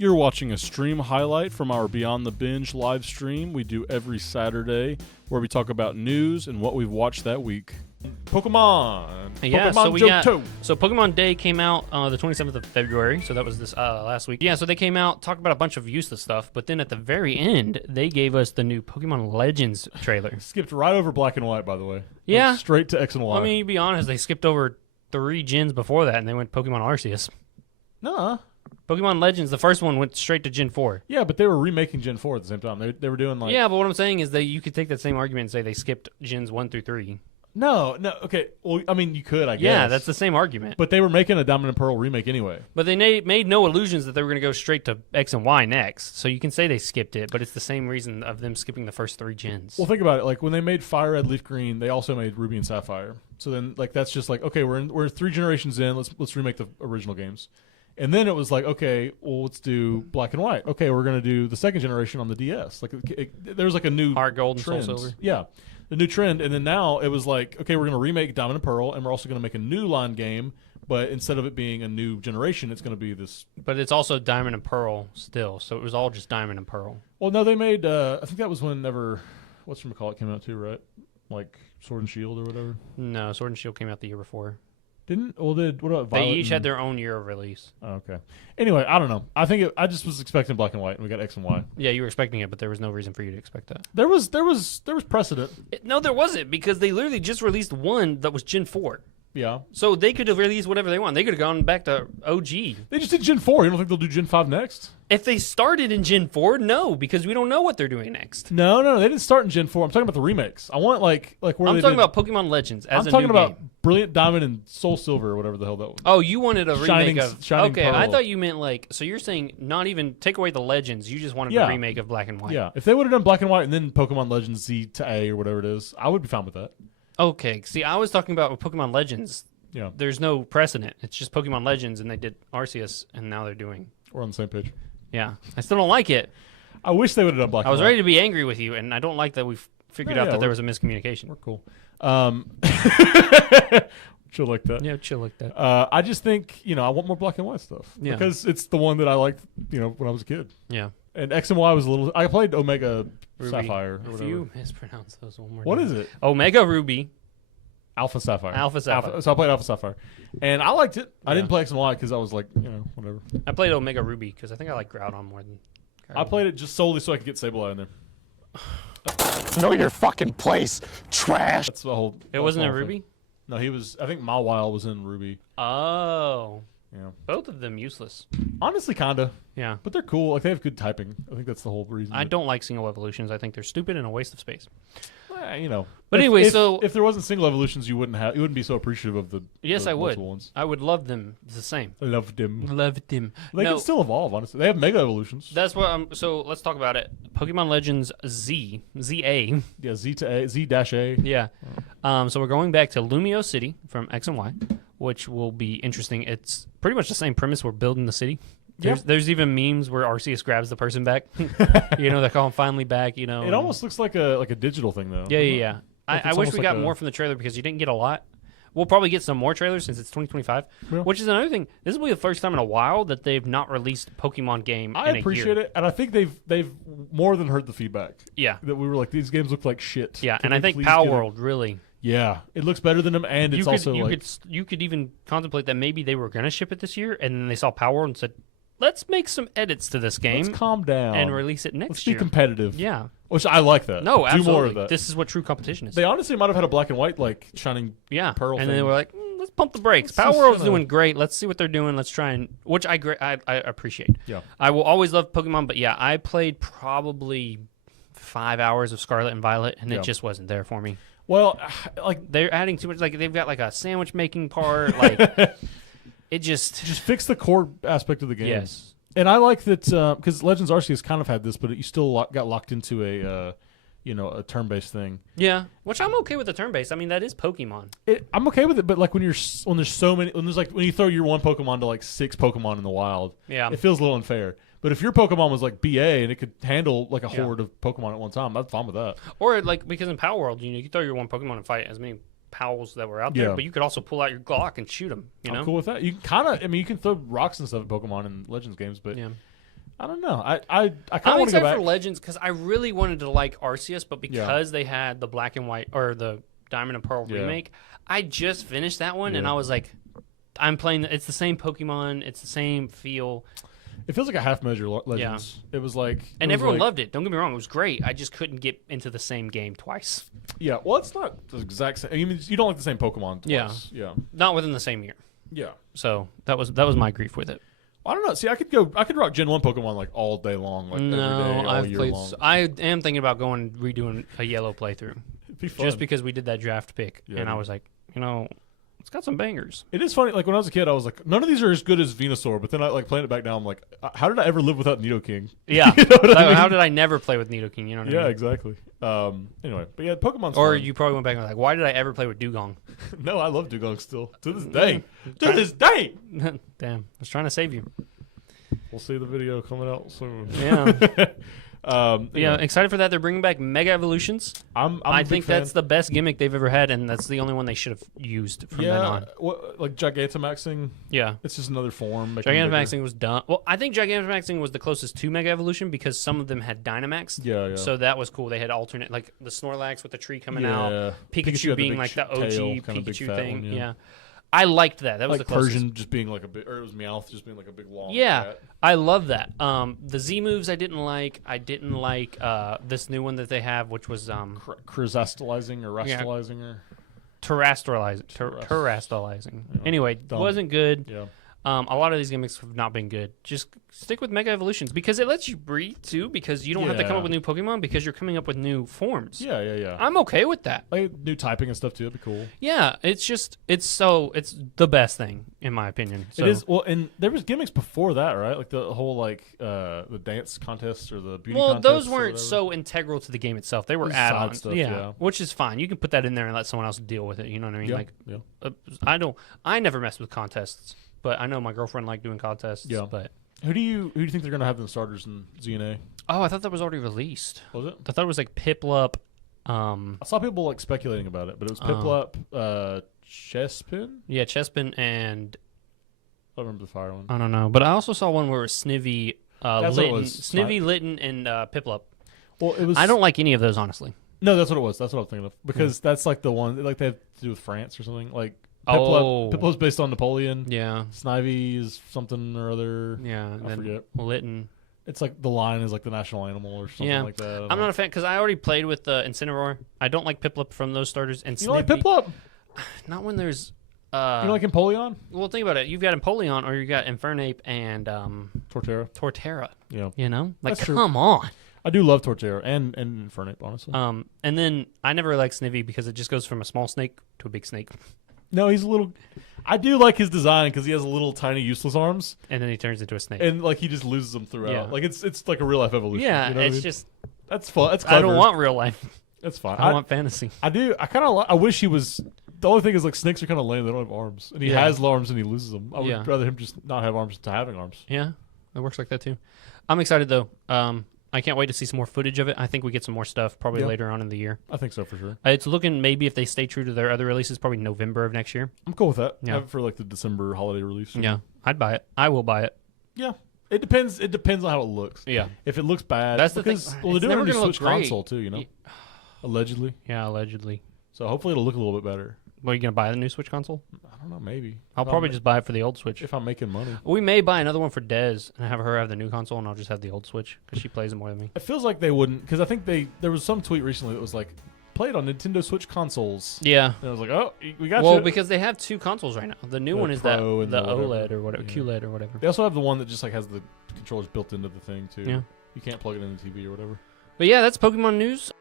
You're watching a stream highlight from our Beyond the Binge live stream we do every Saturday, where we talk about news and what we've watched that week. Pokemon. Yeah, Pokemon so Pokemon Day came out the 27th of February, so that was this last week. Yeah, so they came out, talked about a bunch of useless stuff, but then at the very end, they gave us the new Pokemon Legends trailer. Skipped right over Black and White, by the way. Yeah. Went straight to X and Y. I mean, to be honest, they skipped over 3 gens before that, and they went Pokemon Arceus. Nuh-uh. Pokemon Legends, the first one went straight to Gen 4. Yeah, but they were remaking Gen 4 at the same time. They were doing like... Yeah, but what I'm saying is that you could take that same argument and say they skipped Gens 1 through 3. No, okay. Well, I mean, you could, I guess. Yeah, that's the same argument. But they were making a Diamond and Pearl remake anyway. But they made no illusions that they were going to go straight to X and Y next. So you can say they skipped it, but it's the same reason of them skipping the first 3 gens. Well, think about it. Like when they made Fire Red, Leaf Green, they also made Ruby and Sapphire. So then, like that's just like, okay, we're 3 generations in. Let's remake the original games. And then it was like, okay, well, let's do Black and White. Okay, we're gonna do the second generation on the DS. Like there's like a new Heart Gold and trend. Soul Silver. Yeah, the new trend. And then now it was like, okay, we're gonna remake Diamond and Pearl, and we're also gonna make a new line game. But instead of it being a new generation, it's gonna be this. But it's also Diamond and Pearl still, so it was all just Diamond and Pearl. Well, no, they made. I think that was whenever whatchamacallit came out too, right? Like Sword and Shield or whatever. No, Sword and Shield came out the year before. Didn't? Well, what about Violet? They each had their own year of release. Oh, okay. Anyway, I don't know. I just was expecting Black and White, and we got X and Y. Yeah, you were expecting it, but there was no reason for you to expect that. There was precedent. No, there wasn't, because they literally just released one that was Gen 4. Yeah. So they could have released whatever they want. They could have gone back to OG. They just did Gen 4. You don't think they'll do Gen 5 next? If they started in Gen 4, no, because we don't know what they're doing next. No, they didn't start in Gen 4. I'm talking about the remakes. I want like where I'm they talking did, about Pokemon Legends as I'm a talking new about game. Brilliant Diamond and Soul Silver or whatever the hell that was. Oh, you wanted a Shining- remake of... Shining okay, I Pearl. thought you meant like... So you're saying not even... Take away the Legends. You just wanted Yeah. a remake of Black and White. Yeah. If they would have done Black and White and then Pokemon Legends Z to A or whatever it is, I would be fine with that. Okay, see, I was talking about with Pokemon Legends. Yeah. There's no precedent. It's just Pokemon Legends, and they did Arceus, and now they're doing... We're on the same page. Yeah. I still don't like it. I wish they would have done Black I and was White. ready to be angry with you, and I don't like that we've figured out that there was a miscommunication. We're cool. Chill like that. Yeah, chill like that. I just think, I want more Black and White stuff. Yeah. Because it's the one that I liked, when I was a kid. Yeah. And X and Y was a little... I played Omega Ruby. Sapphire or If whatever. you mispronounce those one more What time. is it? Omega Ruby. Alpha Sapphire. Alpha Sapphire. So I played Alpha Sapphire. And I liked it. I Yeah. didn't play X and Y because I was like, whatever. I played Omega Ruby because I think I like Groudon more than... I played it just solely so I could get Sableye in there. Know your fucking place, trash. That's the whole... It wasn't a Ruby? No, he was... I think Mawile was in Ruby. Oh. Yeah. Both of them useless. Honestly, kinda. Yeah. But they're cool. Like, they have good typing. I think that's the whole reason. I don't like single evolutions. I think they're stupid and a waste of space. But But anyway, so- if there wasn't single evolutions, you wouldn't be so appreciative of the Yes, the I would. multiple ones. I would love them the same. I loved them. Loved them. They no, can still evolve, honestly. They have mega evolutions. that's what I'm... So let's talk about it. Pokemon Legends Z. ZA. Yeah, Z to A, Z-A. Yeah. So we're going back to Lumio City from X and Y, which will be interesting. It's pretty much the same premise. We're building the city. There's even memes where Arceus grabs the person back. They call him finally back. It almost looks like a digital thing, though. Yeah. Like I it's wish almost we got like more from the trailer because you didn't get a lot. We'll probably get some more trailers since it's 2025, Yeah. which is another thing. This will be the first time in a while that they've not released a Pokemon game I in a year. appreciate it, and I think they've more than heard the feedback. Yeah. That we were like, these games look like shit. Yeah, Can and I we think please Power get it? World really... Yeah, it looks better than them, and it's also like... You could even contemplate that maybe they were going to ship it this year, and then they saw Power World and said, let's make some edits to this game Let's calm down and release it next Let's be year. competitive. Yeah. Which I like that. No, absolutely. Do more of that. This is what true competition is. They honestly might have had a Black and White, like, Shining Pearl and thing. then they were like, let's pump the brakes. Let's Power just World's kinda- doing great. Let's see what they're doing. Let's try and... Which I appreciate. Yeah. I will always love Pokemon, but yeah, I played probably 5 hours of Scarlet and Violet, and Yeah. it just wasn't there for me. Well, like... They're adding too much. Like, they've got, like, a sandwich making part. Like, it just... Just fix the core aspect of the game. Yes. And I like that, because Legends Arceus kind of had this, but you still got locked into a turn-based thing. Yeah, which I'm okay with the turn-based. I mean, that is Pokemon. I'm okay with it, but like when there's so many, when you throw your one Pokemon to like 6 Pokemon in the wild, Yeah. it feels a little unfair. But if your Pokemon was like BA and it could handle like a Yeah. horde of Pokemon at one time, I'm fine with that. Or, like, because in Power World, you throw your one Pokemon and fight as many Powells that were out there, Yeah. but you could also pull out your Glock and shoot them, I'm cool with that. You can you can throw rocks and stuff at Pokemon in Legends games, but Yeah. I don't know. I kind of I'm want to go excited back. for Legends because I really wanted to like Arceus, but because they had the Black and White or the Diamond and Pearl remake, I just finished that one and I was like, I'm playing. It's the same Pokemon. It's the same feel. It feels like a half measure Legends. It was like, and everyone loved it. Don't get me wrong; it was great. I just couldn't get into the same game twice. Yeah, well, it's not the exact same. I mean, you don't like the same Pokemon twice. Yeah, not within the same year. Yeah. So that was my grief with it. I don't know. See, I could rock Gen 1 Pokemon like all day long, like every day, all year long. I am thinking about going redoing a yellow playthrough, It'd be fun. just because we did that draft pick, and I was like, it's got some bangers. It is funny. Like when I was a kid, I was like, none of these are as good as Venusaur. But then I like playing it back now. I'm like, how did I ever live without Nidoking? Yeah. You know what I mean? How did I never play with Nidoking? You know what I mean? Yeah, exactly. Anyway, but yeah, Pokemon's Or fun. you probably went back and was like, why did I ever play with Dugong? No, I love Dugong still to this day. To this day. Damn, I was trying to save you. We'll see the video coming out soon. Yeah. Anyway, Excited for that. They're bringing back Mega Evolutions. I think that's the best gimmick they've ever had, and that's the only one they should have used from then on. Like Gigantamaxing. Yeah. It's just another form. making it bigger. Gigantamaxing was done. Well, I think Gigantamaxing was the closest to Mega Evolution because some of them had Dynamax. Yeah. So that was cool. They had alternate, like the Snorlax with the tree coming Yeah. out. Pikachu Pikachu had the being big like the tail, OG kinda big Pikachu fat thing. one, yeah. Yeah. I liked that. That was Like the closest. Persian just being like a big, or it was Meowth just being like a big long. Yeah, cat. I love that. The Z moves I didn't like. I didn't like this new one that they have, which was Crystallizing or rustalizing or terrestrializing. Yeah. Anyway, Dumb. wasn't good. yeah. A lot of these gimmicks have not been good. Just stick with Mega Evolutions because it lets you breed too. Because you don't have to come Yeah. up with new Pokemon because you're coming up with new forms. Yeah. I'm okay with that. Like new typing and stuff too. That'd be cool. Yeah, it's the best thing in my opinion. So, It is well, and there was gimmicks before that, right? Like the whole the dance contests or the beauty. Well, contests those or weren't whatever. so integral to the game itself. They were Those side add-ons, stuff, yeah. which is fine. You can put that in there and let someone else deal with it. You know what I mean? Yeah, Like, yeah. I never messed with contests, but I know my girlfriend liked doing contests. Yeah. But Who do you think they're gonna have in the starters in ZNA? I thought that was already released. Was it? I thought it was like Piplup. I saw people like speculating about it, but it was Piplup, Chespin. Yeah, Chespin, and I don't remember the fire one. I don't know. But I also saw one where it was Snivy, That's what it Litten, was. Snivy, Litten, and Piplup. Well, it was. I don't like any of those, honestly. No, that's what it was. That's what I was thinking of because that's like the one like they have to do with France or something. Like Oh. Piplup's based on Napoleon. Yeah. Snivy is something or other. Yeah. And I then forget. Litten. It's like the lion is like the national animal or something Yeah. like that. I'm not a fan because I already played with Incineroar. I don't like Piplup from those starters. And You don't like Snivy- Piplup? Not when there's. You don't like Empoleon? Well, think about it. You've got Empoleon or you got Infernape and Torterra. Torterra. Yeah. You know, like That's true. come on. I do love Torterra and Infernape, honestly. And then I never liked Snivy because it just goes from a small snake to a big snake, No, he's a little. I do like his design because he has a little tiny useless arms, and then he turns into a snake. and like he just loses them throughout. Yeah. Like it's like a real life evolution. Yeah, you know what I it's mean? just that's fun. That's I clever. don't want real life. That's fine. I want fantasy. I do. I kind of. I wish he was. The only thing is like snakes are kind of lame. They don't have arms, and he Yeah. has arms and he loses them. I would Yeah. rather him just not have arms to having arms. Yeah, it works like that too. I'm excited though. I can't wait to see some more footage of it. I think we get some more stuff probably Yeah. later on in the year. I think so for sure. It's looking maybe if they stay true to their other releases, probably November of next year. I'm cool with that. Yeah. Have it for like the December holiday release. Yeah, I'd buy it. I will buy it. Yeah. It depends. It depends on how it looks. Yeah. If it looks bad, That's the thing. because well, It's they're doing never a new gonna look Switch great. console too. You know, allegedly. Yeah, allegedly. So hopefully it'll look a little bit better. Well, you gonna buy the new Switch console? I don't know. Maybe I'll probably just buy it for the old Switch. if I'm making money. We may buy another one for Dez and have her have the new console, and I'll just have the old Switch because she plays it more than me. It feels like they wouldn't because I think there was some tweet recently that was like, play it on Nintendo Switch consoles. Yeah. And I was like, oh, we got Well, you. because they have two consoles right now. The new The one is that Pro the and the whatever. OLED or whatever, Yeah. QLED or whatever. They also have the one that just like has the controllers built into the thing too. Yeah. You can't plug it in the TV or whatever. But yeah, that's Pokemon news.